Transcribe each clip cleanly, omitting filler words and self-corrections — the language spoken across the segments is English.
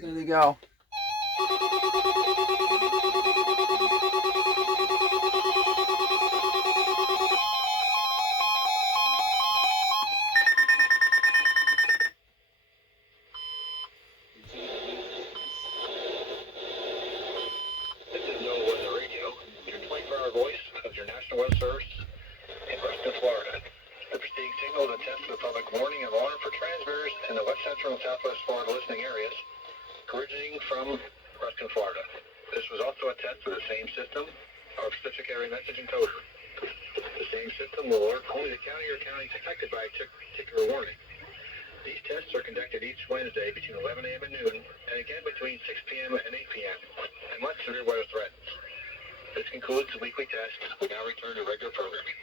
There they go. This is NWS Radio, your 24-hour voice of your National Weather Service in Western Florida. The preceding signal is a test of the public warning and alarm for transmitters in the west central and southwest Florida listening areas, originating from Western Florida. This was also a test of the same system of specific area message encoder. The same system will alert only the county or counties affected by a particular warning. These tests are conducted each Wednesday between 11 a.m. and noon, and again between 6 p.m. and 8 p.m., unless severe weather threatens. This concludes the weekly test. We now return to regular programming.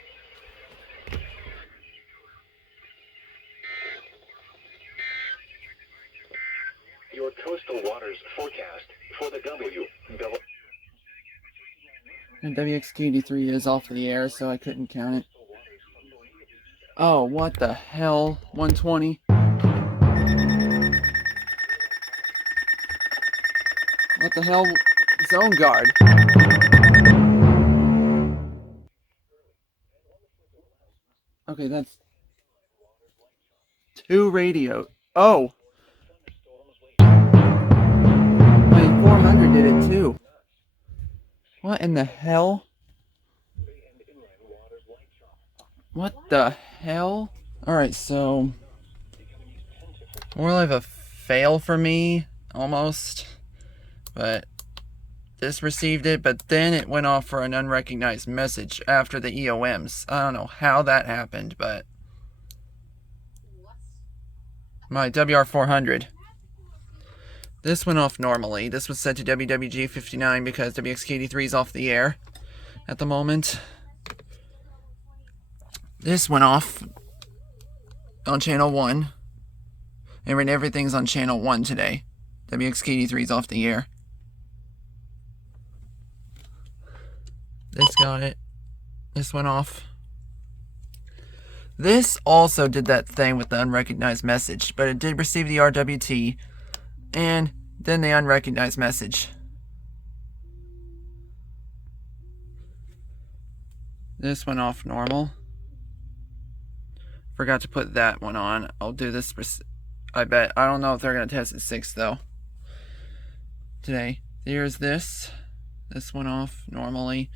Your coastal waters forecast for the And WXQ83 is off the air, so I couldn't count it. Oh, what the hell? 120? What the hell? Zone guard. Okay, that's 2 radio. Oh! My 400 did it too. What in the hell? What the hell? Alright, so more like a fail for me, almost. But this received it, but then it went off for an unrecognized message after the EOMs. I don't know how that happened, but my WR400. This went off normally. This was set to WWG59 because WXK83 is off the air at the moment. This went off on channel 1. And everything's on channel 1 today. WXK83 is off the air. This got it. This went off. This also did that thing with the unrecognized message, but it did receive the RWT and then the unrecognized message. This went off normal. Forgot to put that one on. I'll do this. I bet. I don't know if they're going to test at 6 though. Today. Here's this. This went off normally.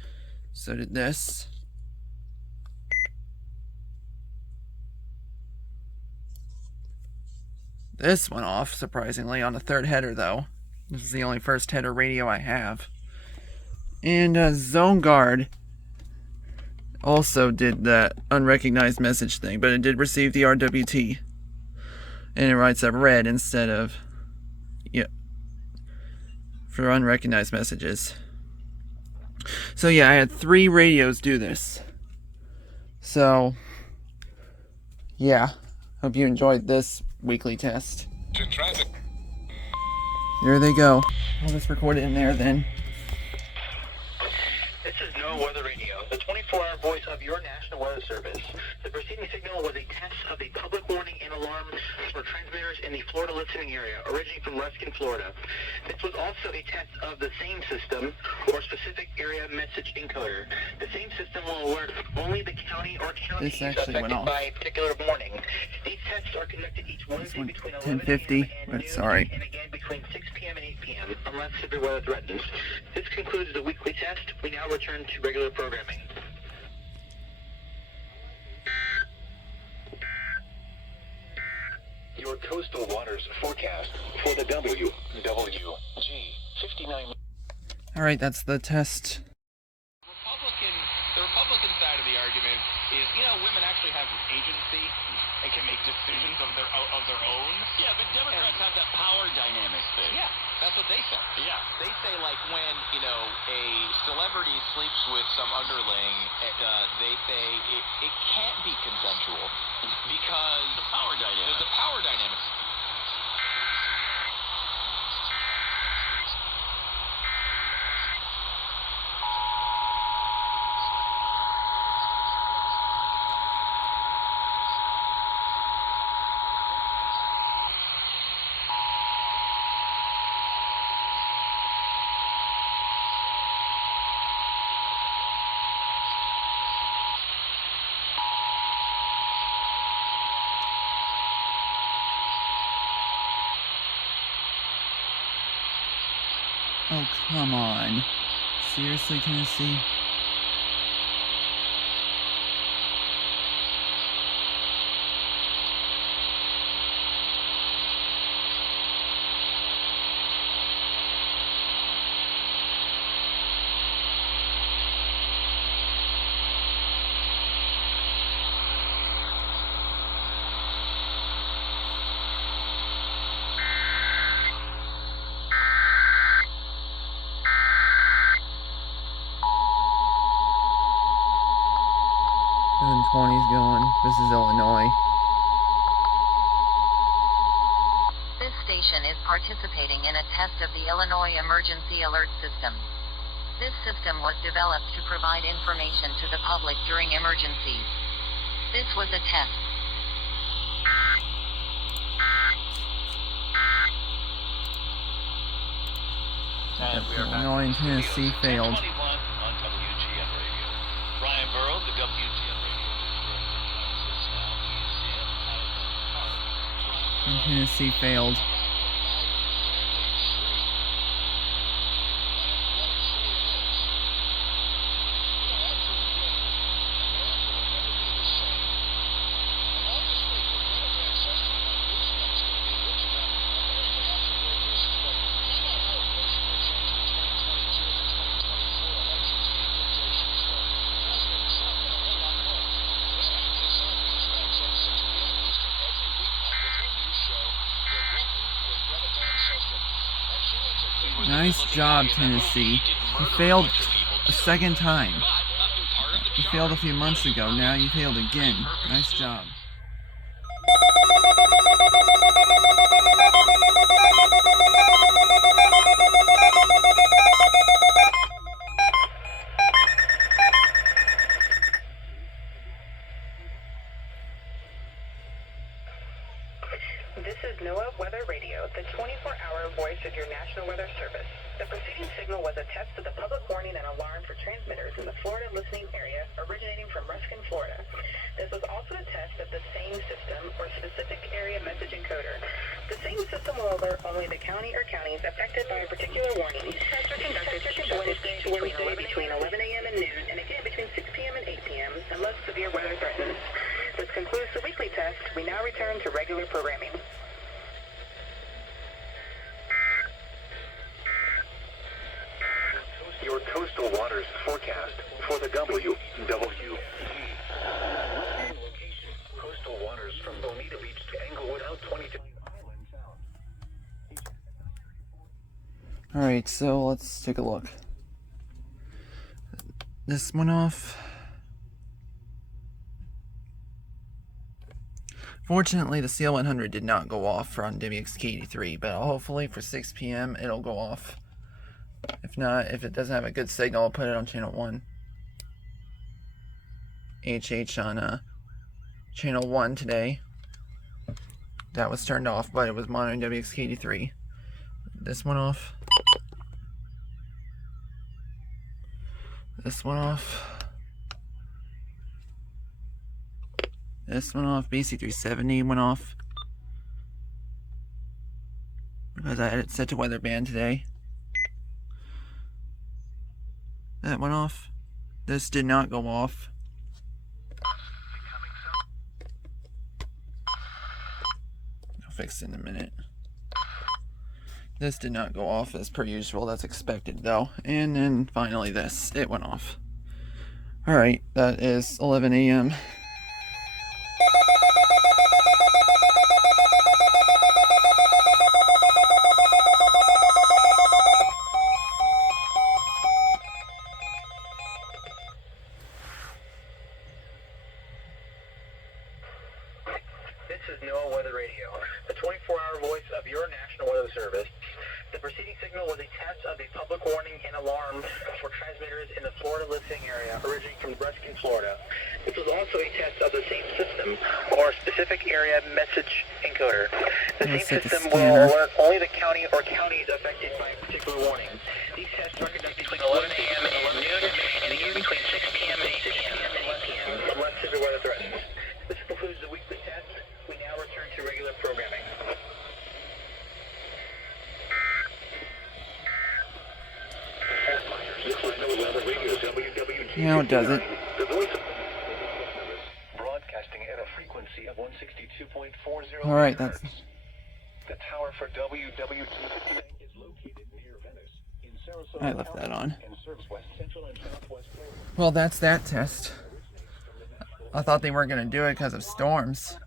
So did this. This went off, surprisingly, on the 3rd header, though. This is the only first header radio I have. And Zone Guard also did that unrecognized message thing, but it did receive the RWT. And it writes up red instead of, for unrecognized messages. So yeah, I had 3 radios do this. So, yeah. Hope you enjoyed this weekly test. There they go. I'll just record it in there then. This is NOAA Weather Radio, the 24-hour voice of your National Weather Service. The preceding signal was a test of the public warning and alarm for transmitters in the Florida listening area, originating from Ruskin, Florida. This was also a test of the same system, or specific area message encoder. The same system will alert only the county or counties affected by a particular warning. These tests are conducted each Wednesday between 11 a.m. and noon, and again between 6 p.m. and 8 p.m., unless severe weather threatens. This concludes the weekly test. We now return to regular programming. Your coastal waters forecast for the WWG 59. Alright, that's the test. The Republican side of the argument is, women actually have agency and can make decisions of their own. Yeah, but Democrats have that power dynamic thing. Yeah, that's what they say. Yeah. They say, like, when, a celebrity sleeps with some underling, they say it can't be be consensual because the power dynamics. Oh, come on. Seriously, Tennessee? And 20's going. This is Illinois. This station is participating in a test of the Illinois Emergency Alert System. This system was developed to provide information to the public during emergencies. This was a test. And we are back. Illinois and Tennessee failed. 10:21 on WGN Radio. Ryan Burrow, the WGN Radio newsroom, joins us now. He's in Highland Park. And Tennessee failed. Nice job, Tennessee. You failed a second time. You failed a few months ago. Now you failed again. Nice job. This is NOAA Weather Radio, the 24-hour voice of your National Weather Service. The preceding signal was a test of the public warning and alarm for transmitters in the Florida listening area originating from Ruskin, Florida. This was also a test of the SAME system, or Specific Area Message Encoder. The SAME system will alert only the county or counties affected by a particular warning. Tests are conducted Wednesday between 11 a.m. and noon, and again between 6 p.m. and 8 p.m. unless severe weather threatens. This concludes the weekly test. We now return to regular programming. Your coastal waters forecast for the WW. Coastal waters from Bonita Beach to Englewood out 22. Alright, so let's take a look. This went off. Fortunately, the CL100 did not go off on WXK83, but hopefully for 6 p.m. it'll go off. If not, if it doesn't have a good signal, I'll put it on channel 1. HH on channel 1 today. That was turned off, but it was monitoring WXK83. This one off. This one off. This one off. BC370 went off because I had it set to weather band today. That went off. This did not go off. I'll fix it in a minute. This did not go off as per usual. That's expected though. And then finally this. It went off. Alright, that is 11 a.m. is NOAA Weather Radio, the 24-hour voice of your National Weather Service. The preceding signal was a test of the public warning and alarm for transmitters in the Florida listening area originating from Ruskin, Florida. This was also a test of the same system or specific area message encoder. The Let's same set the system scanner. will alert only the county or counties affected by a particular warning. These tests were conducted between 11 a.m. and noon and again between 6 p.m. and 6 p.m. unless severe weather threatens. This concludes the weekly test. We now return to regular programming. This is NOAA Weather Radio, WWG. No, it doesn't. The voice of broadcasting at a frequency of 162.40 All right, that's. The tower for WWG is located near Venice in Sarasota I left County that on. and serves west central and southwest Florida. Well, that's that test. I thought they weren't gonna do it because of storms.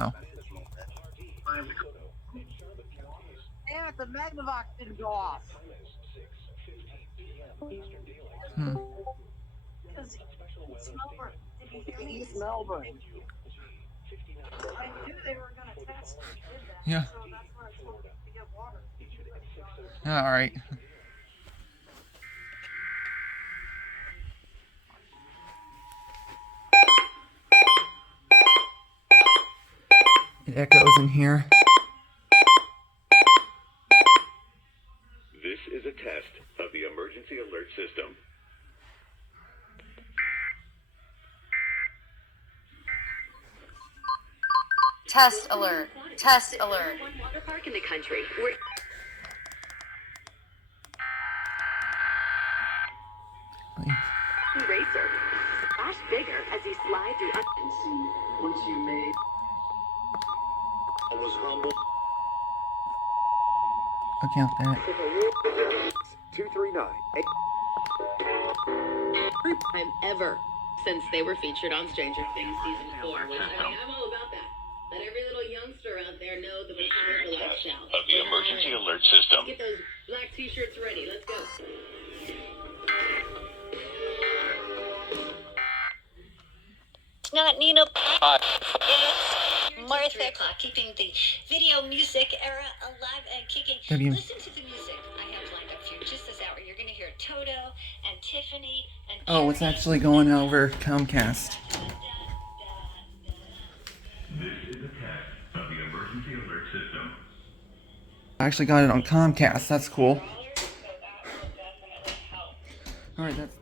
Oh. Damn it, the Magnavox didn't go off. Hmm. Because it's Melbourne. East Melbourne. I knew they were going to test when they did that. Yeah. So that's where I told them to get water. All right. It echoes in here. This is a test of the emergency alert system. Test alert. Test alert. One water park in the country. We're racer. Splash bigger as you slide through. Once you made, I was humble. I'll count that. 239. Time ever since they were featured on Stranger Things season 4. Which, I mean, I'm all about that. Let every little youngster out there know the powerful lifestyle Of the emergency alert system. Get those black t-shirts ready. Let's go. Not Nina. It's Martha Clock, keeping the video music era alive and kicking. W. Listen to the music I have lined up for you just this hour. You're going to hear Toto and Tiffany and Oh, it's Carrie. actually going over Comcast. This is a test of the emergency alert system. I actually got it on Comcast. That's cool. All right, that's.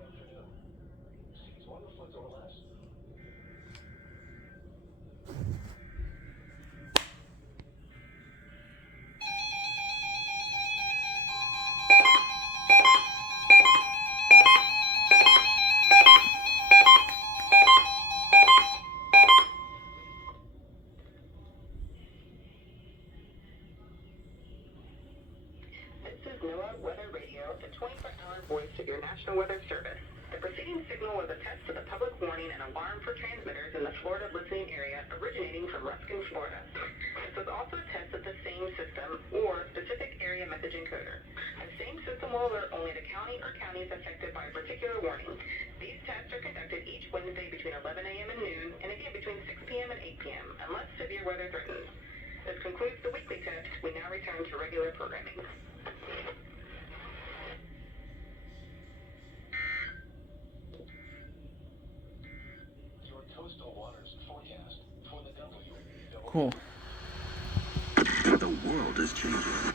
This is NOAA Weather Radio, the 24-hour voice of your National Weather Service. The preceding signal was a test of the public warning and alarm for transmitters in the Florida listening area originating from Ruskin, Florida. This was also a test of the same system or specific area message encoder. The same system will alert only the county or counties affected by a particular warning. These tests are conducted each Wednesday between 11 a.m. and noon, and again between 6 p.m. and 8 p.m., unless severe weather threatens. This concludes the weekly test. We now return to regular programming. Your coastal waters forecast for the W. Cool. The world is changing.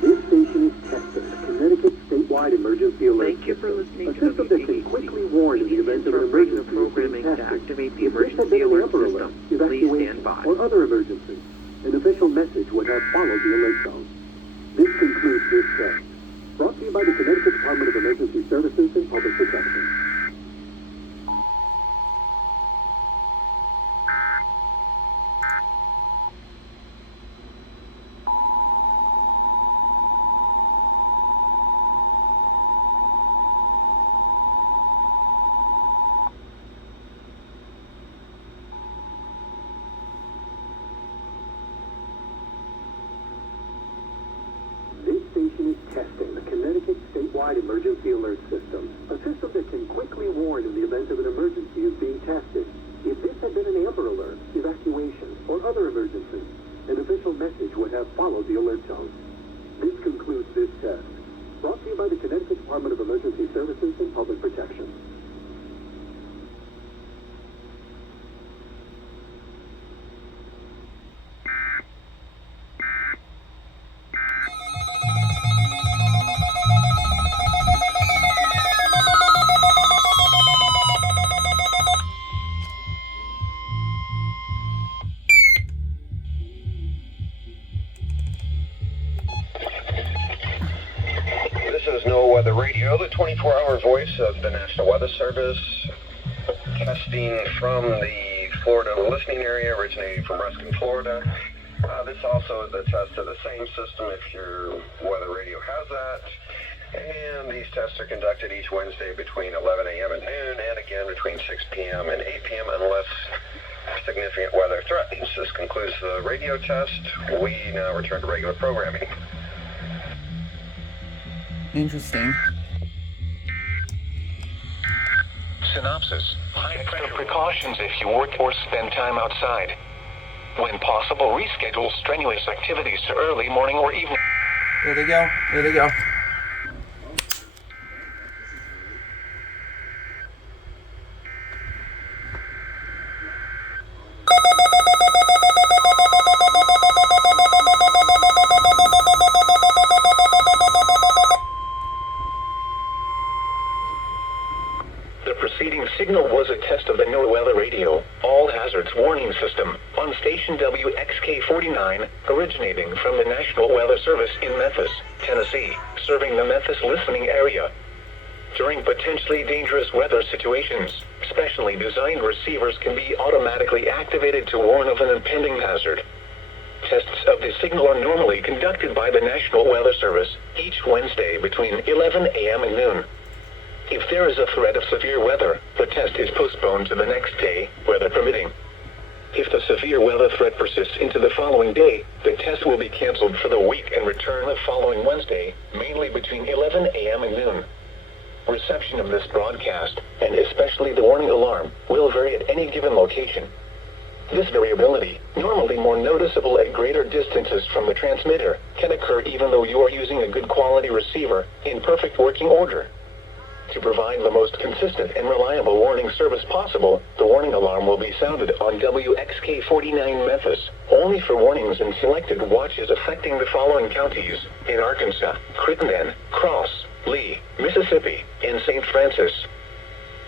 This station is testing the Connecticut statewide emergency alert. Thank you for listening A to system that can quickly warn in the event of an emergency programming to testing. activate the If this had emergency been an alert amber alert, system. Please evacuation, stand by. or other emergency, an official message would have followed the alert zone. This concludes this test. Brought to you by the Connecticut Department of Emergency Services and Public Protection. Statewide Emergency Alert System, a system that can quickly warn in the event of an emergency is being tested. If this had been an Amber Alert, evacuation, or other emergency, an official message would have followed the alert tone. This concludes this test. Brought to you by the Connecticut Department of Emergency Services and Public Protection. This is NOAA Weather Radio, the 24-hour voice of the National Weather Service, testing from the Florida listening area originating from Ruskin, Florida. This also is a test of the same system if your weather radio has that. And these tests are conducted each Wednesday between 11 a.m. and noon, and again between 6 p.m. and 8 p.m. unless significant weather threatens. This concludes the radio test. We now return to regular programming. Interesting. Synopsis. Extra precautions if you work or spend time outside. When possible, reschedule strenuous activities to early morning or evening. There they go. There they go. The preceding signal was a test of the NOAA Weather Radio All Hazards Warning System on station WXK-49, originating from the National Weather Service in Memphis, Tennessee, serving the Memphis listening area. During potentially dangerous weather situations, specially designed receivers can be automatically activated to warn of an impending hazard. Tests of the signal are normally conducted by the National Weather Service each Wednesday between 11 a.m. and noon. If there is a threat of severe weather, the test is postponed to the next day, weather permitting. If the severe weather threat persists into the following day, the test will be canceled for the week and return the following Wednesday, mainly between 11 a.m. and noon. Reception of this broadcast, and especially the warning alarm, will vary at any given location. This variability, normally more noticeable at greater distances from the transmitter, can occur even though you are using a good quality receiver in perfect working order. To provide the most consistent and reliable warning service possible, the warning alarm will be sounded on WXK-49 Memphis, only for warnings in selected watches affecting the following counties: in Arkansas, Crittenden, Cross, Lee, Mississippi, and St. Francis.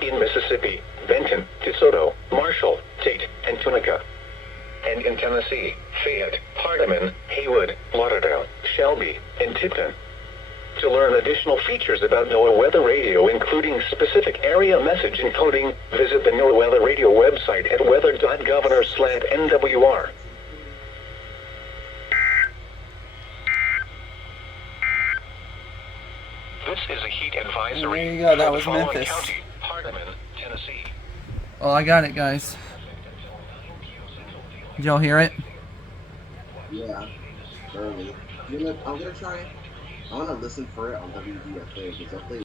In Mississippi, Benton, DeSoto, Marshall, Tate, and Tunica. And in Tennessee, Fayette, Hardeman, Haywood, Lauderdale, Shelby, and Tipton. To learn additional features about NOAA Weather Radio, including specific area message encoding, visit the NOAA Weather Radio website at weather.governor/NWR. This is a heat advisory. There you go, that for was the following Memphis. County, Hardeman, Tennessee. Well, I got it, guys. Did y'all hear it? Yeah, early. I'm gonna try. I want to listen for it on WDFA because I play